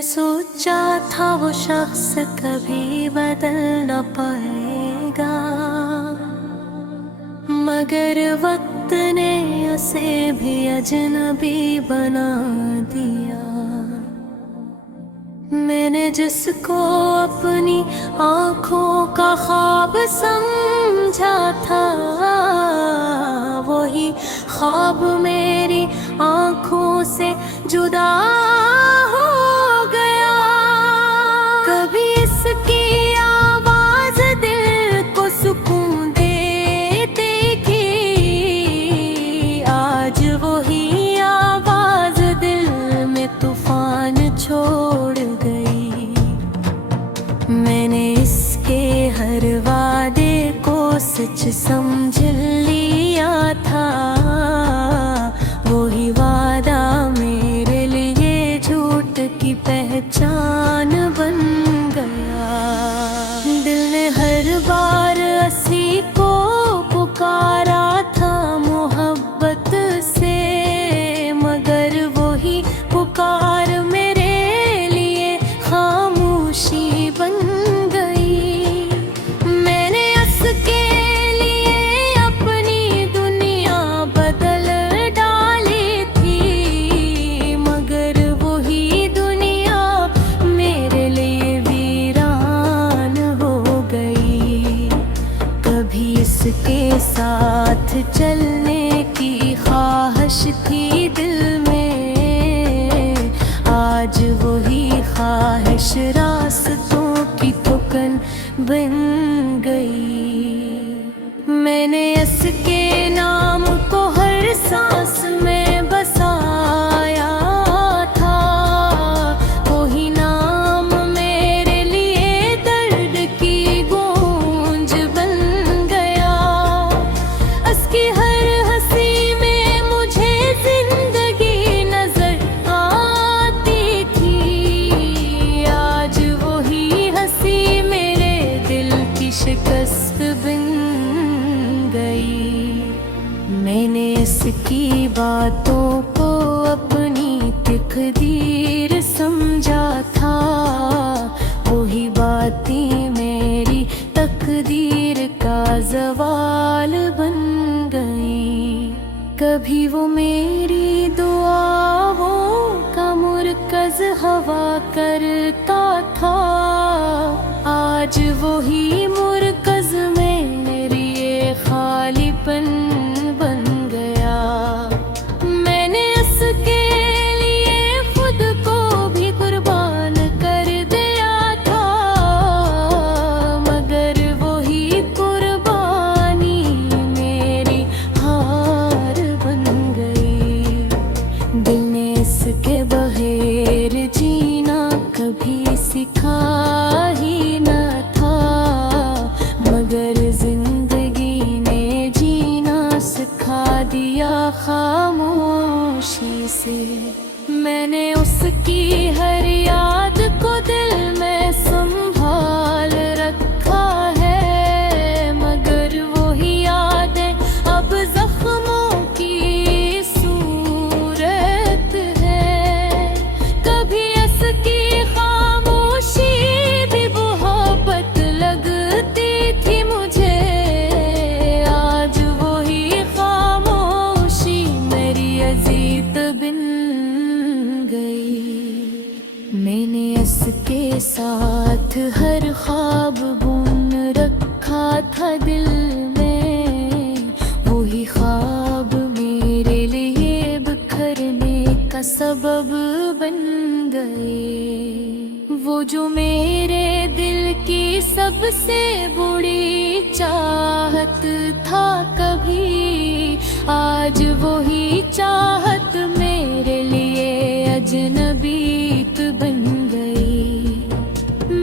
मैंने सोचा था वो शख्स कभी बदल न पाएगा, मगर वक्त ने उसे भी अजनबी बना दिया। मैंने जिसको अपनी आँखों का ख्वाब समझा था, वही ख्वाब मेरी आँखों से जुदा हो गया। कभी इसकी आवाज़ दिल को सुकून देती थी, आज वही आवाज़ दिल में तूफान छोड़ गई। मैंने इसके हर वादे को सच समझ लिया था, वही वादा मेरे लिए झूठ की पहचान बन गया। दिल ने हर बार असी को पुकारा था मोहब्बत से, मगर वही पुकार मेरे लिए खामोशी बन गई। मैंने उसके लिए अपनी दुनिया बदल डाली थी, मगर वही दुनिया मेरे लिए वीरान हो गई। कभी इसके साथ चलने की ख्वाहिश थी दिल में, आज वही ख्वाहिश रास्तों की थुकन बन गई। मैंने इसके नाम को हर सांस में बसाया था, वही नाम मेरे लिए दर्द की गूंज बन गया। उसकी हर हंसी में मुझे जिंदगी नजर आती थी, आज वही हंसी मेरे दिल की शिकस्त बन गई। मैंने इसकी बातों को अपनी तकदीर समझा था, वही बातें मेरी तकदीर का ज़वाल बन गई। कभी वो मेरी दुआओं का मुरकज़ हवा करता था, आज वही मुरकज़ मेरी ये खालीपन बन गया। मैंने उसके लिए खुद को भी कुर्बान कर दिया था, मगर वही कुर्बानी मेरी हार बन गई। दिल ने इसके बगैर जीना कभी सिखा ही न था, मगर जिंदगी ने जीना सिखा दिया खामोशी से। मैंने उसकी हर याद को दिल में संभाल रखा है, मगर वही यादें अब जख्मों की सूरत है। कभी इसकी खामोशी भी मोहब्बत लगती थी मुझे, आज वही खामोशी मेरी अजीत बन गई। मैंने इसके साथ हर ख्वाब बुन रखा था दिल में, वही ख्वाब मेरे लिए बिखरने का सबब बन गए। वो जो मेरे दिल की सबसे बुरी चाहत था कभी, आज वही चाहत मेरे लिए अजनबीत बन गई।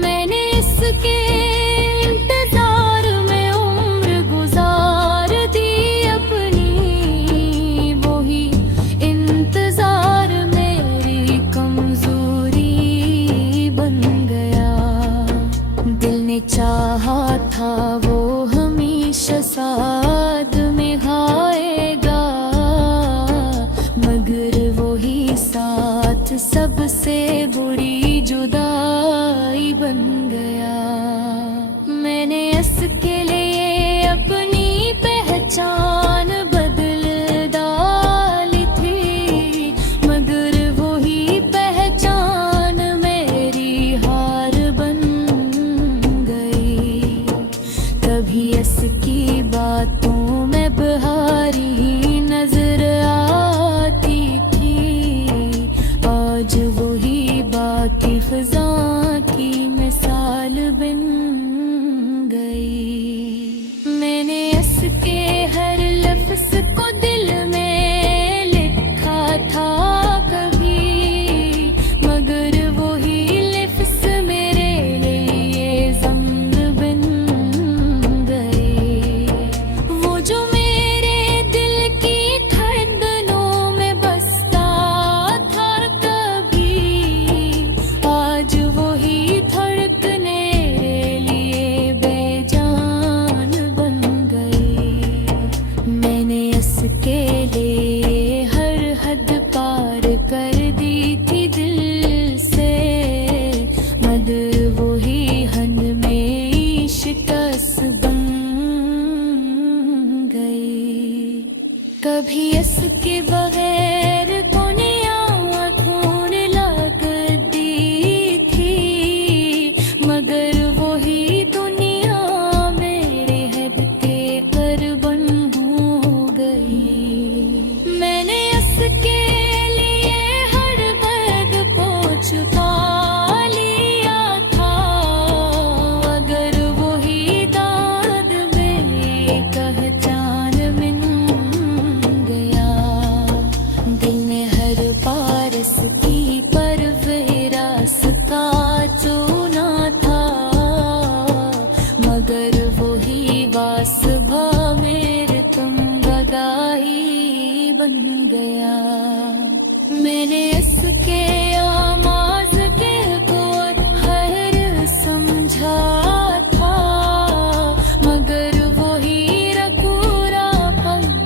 मैंने इसके इंतजार में उम्र गुजार दी अपनी, वही इंतजार मेरी कमजोरी बन गया। दिल ने चाहा था वो हमेशा साथ में आएगा, मगर वही साथ सबसे जुदाई बन गया। मैंने इसके लिए अपनी पहचान बदल डाली थी, मगर वही पहचान मेरी हार बन गई। कभी इसकी बातों में बहारी नजर आती थी, आज वही बाकी फिजा की मिसाल बन गई। मैंने इसके हर लफ्ज को दिल में लिखा था कभी, मगर वही लफ्ज मेरे लिए ज़ंग बन गए। वो जो मेरे दिल की धड़कनों में बसता था कभी, आज वही धड़कने लिए बेजान बन गई। मैंने इसके लिए हर हद पार कर दी थी दिल से, मगर वही हन में शिकस्त बन गई। कभी इसके बगैर आँखों ने लगती थी, मगर वही दुनिया मेरे हद के कर्बन हो गई। मैंने इसके लिए हर दर्द को छुपा लिया था, अगर वही दाग मेरी पहचान बन गया। दिल ने हर पारस की परवरस का चुना था, मगर वही वासभा मेरे तुम बगाही बन गया। मैंने इसके आमाज के कोर हर समझा था, मगर वही रखूरा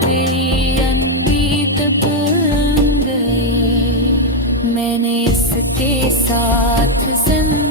मेरी अनबीत बन गए। मैंने इसके साथ जिंदगी